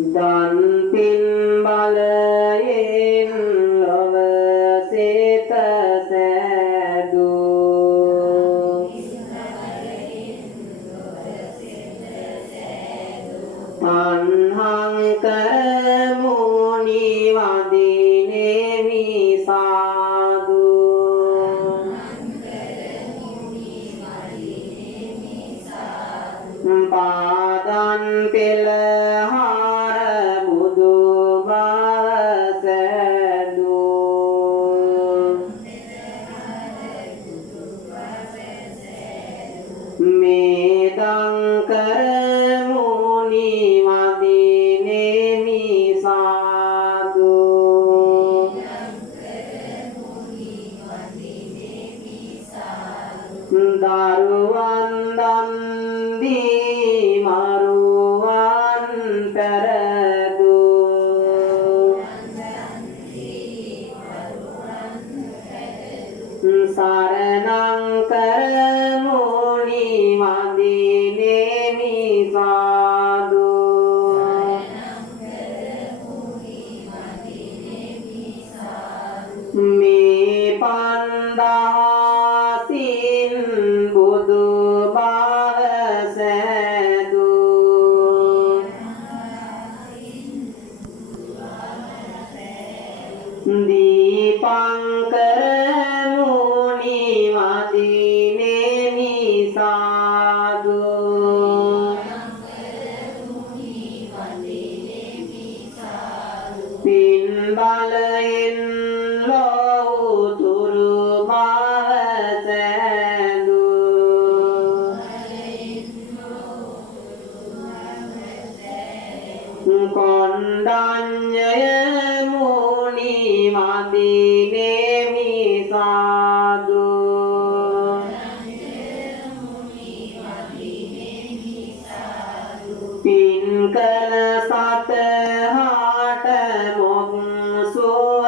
දන් පින් බලයෙන් ලොව සිත සෑදූ තණ්හං කරමු නිවදිනේමි සාදු පාදන් පෙළහර බුදු බව සෑදූ මේදං කරමු නිවදිනේමි සාදු දරුවන් දන් දී මරුවන් පැරදූ සරණං කරමු නිවදිනේමි සාදු මේ පන්දහසින් බුදු බව සෑදූ දීපංකරමු නිවදිනේමි සාදු පින් බලයෙන් ලෝතුරු බව සෑදූ කොණ්ඩඤ්ඤය මුනි වදිනේමි සාදු පින් කළ සතහාට මොක් සුව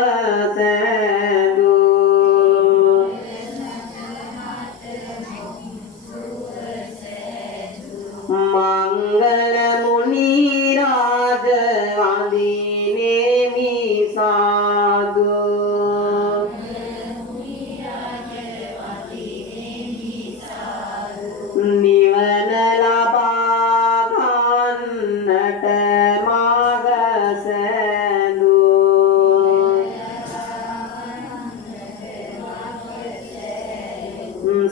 සෑදූ මංගල මුනි රාජ වදිනේමි සාදු නිවන ලබා ගන්නට මඟ සෑදූ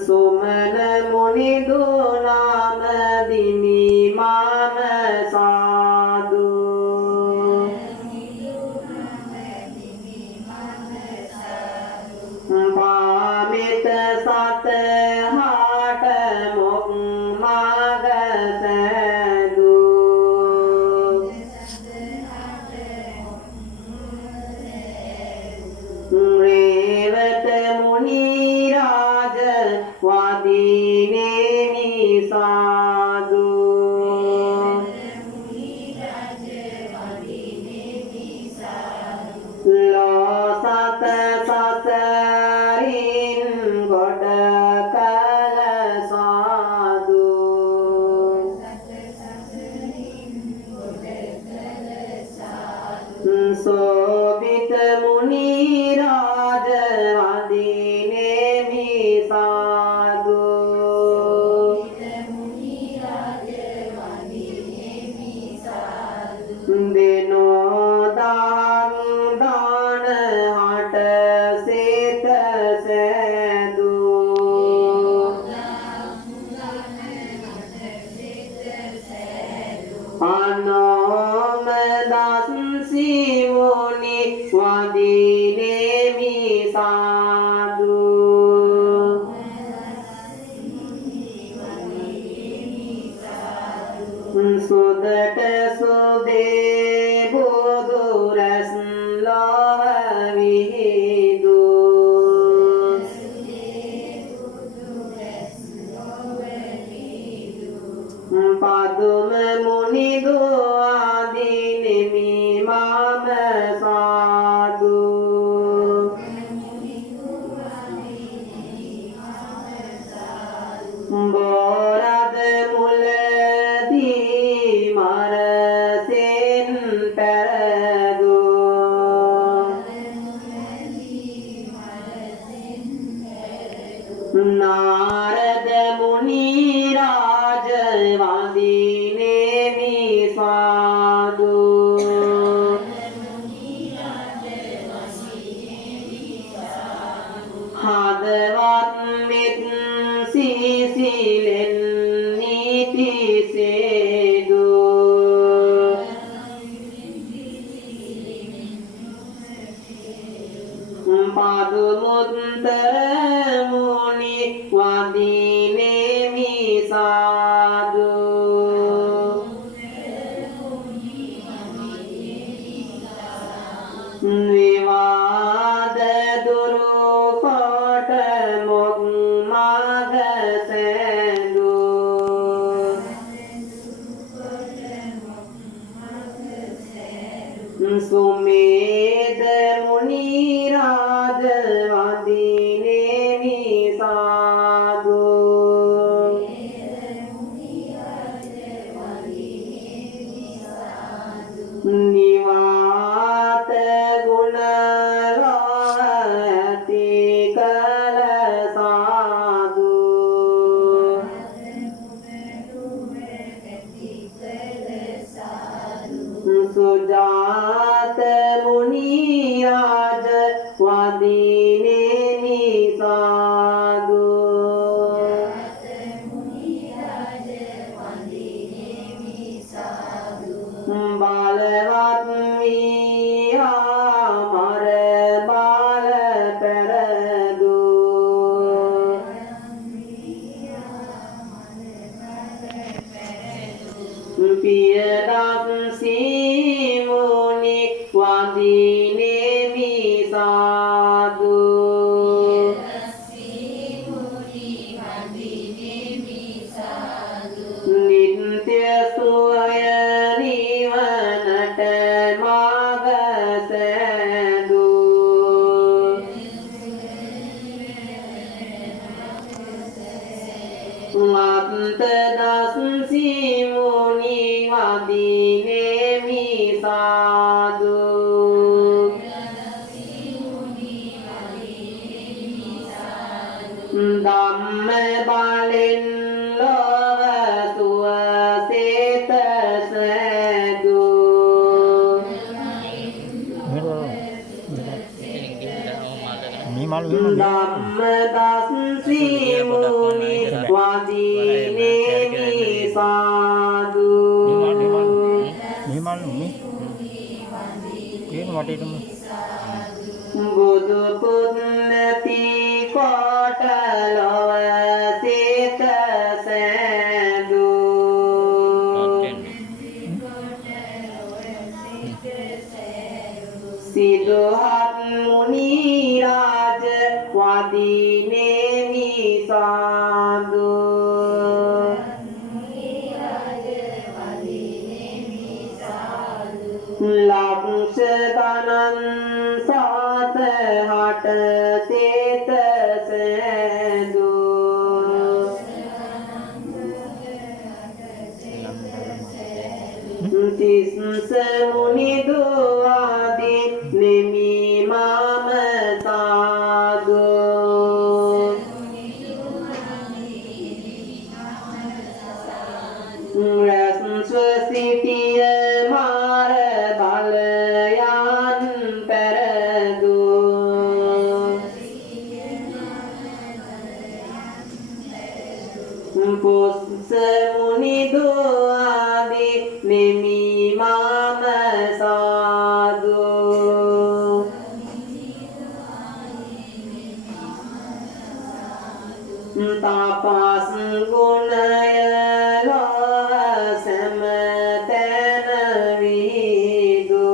සුමන මුනි දුනාම දිමි මම සාදු පාමිත සතහාට මොක් මඟ සෑදූ රේවත මුනි රාජ වදිනේමි සාදු ලෝසත සසරින් ගොඩ කල සාදු සෝබිත මුනි රාජ වදිනේමි සාදු දෙනෝ දාන හට සිත සෑදූ අනෝම දස්සි මුනි වදිනේමි සාදු සුදට සුදේ බුදු රැස් ලොව විහිදූ පදුම මුනි දුආදිනෙමි මම සාදු බෝරද මුලදී මරසේ සාදු මුත්තර මුනි වදිනේමි සාදු විවාද දුරු කොට මොක් මග සැදු සුමේද මුනි රාජ වදිනේමි සාදු නිවාත ගුණ රාති කල සාදු සුජාත මුනි රාජ වදිනේමි සාදු බලවත් වියා මර බාල පෙරදු පියදක් සීමුනි වදිනේමි සාදු නිත්‍ය සුවය නිවනට මග සැදු අත්ත දස් සීමුනි වදිනේමි සාදු ධම්ම බලෙන් ලොව සුවසේත සැදු ධම්ම දස් සීමුනි වදිනේමි සාදු බුදු පුන්නති කොට ලොව සේත සැදු සිදුහත් මුනි රාජ වදිනේමි සාදු ලක්ෂ ගණන් සාත හට සේත සැදු තිස්ස මුනි දුවාදි නෙමි මම සාදු රැස්ව සිටිය මාර බලයන් පෙරදු පුස්ස මුනි දුආදි නෙමි මම සාදු තපස් ගුණය ලොව සැමතැන විදු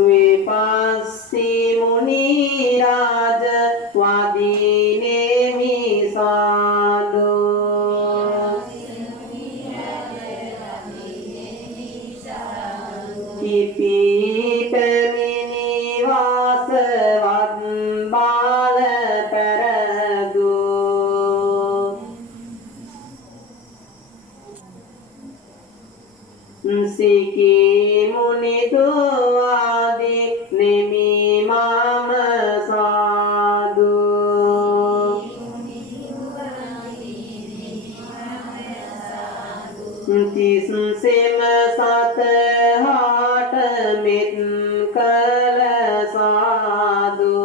විපස්සී මුනි රාජ වදිනේමි සාදු කිපි පැමිණි වාසවත් බාල පෙරදු සිකී මුනි දුආදි නෙමි මම සාදු තිස්සෙම සත හාට මෙත් කළ සාදු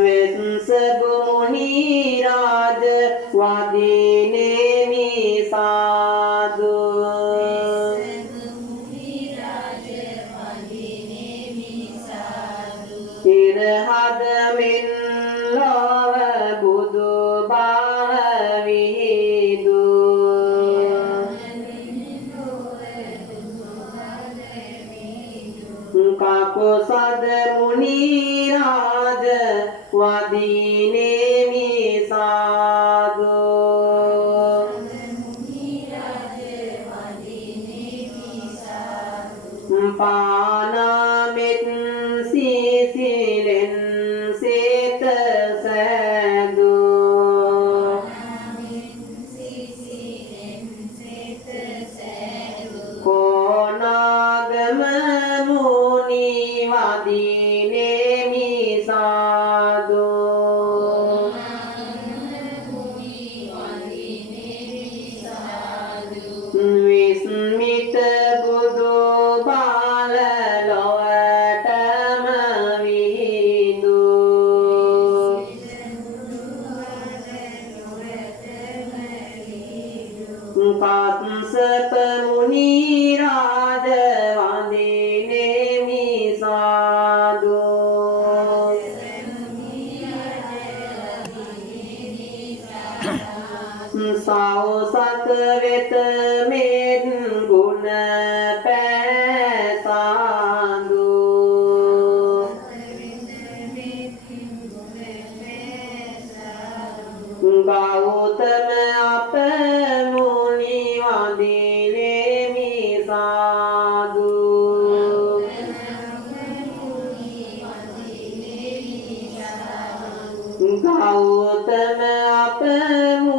වෙත්ස මුනි රාජ වදිනේ පදමින් ලොව බුදු බව විහිදු කකුසද මුනි රාජ වදිනේමි සාදු පානමෙත් සිසිලෙන් සිත සැදු කොනාගම මුනි වදිනේමි සාදු විස්මිත බුදු බාල ලොවටම විහිදු කස්සප මුනි රාජ වදිනේමි සාදු සෞසත වෙත මෙත් ගුණ පැසාදු ගෞතම අප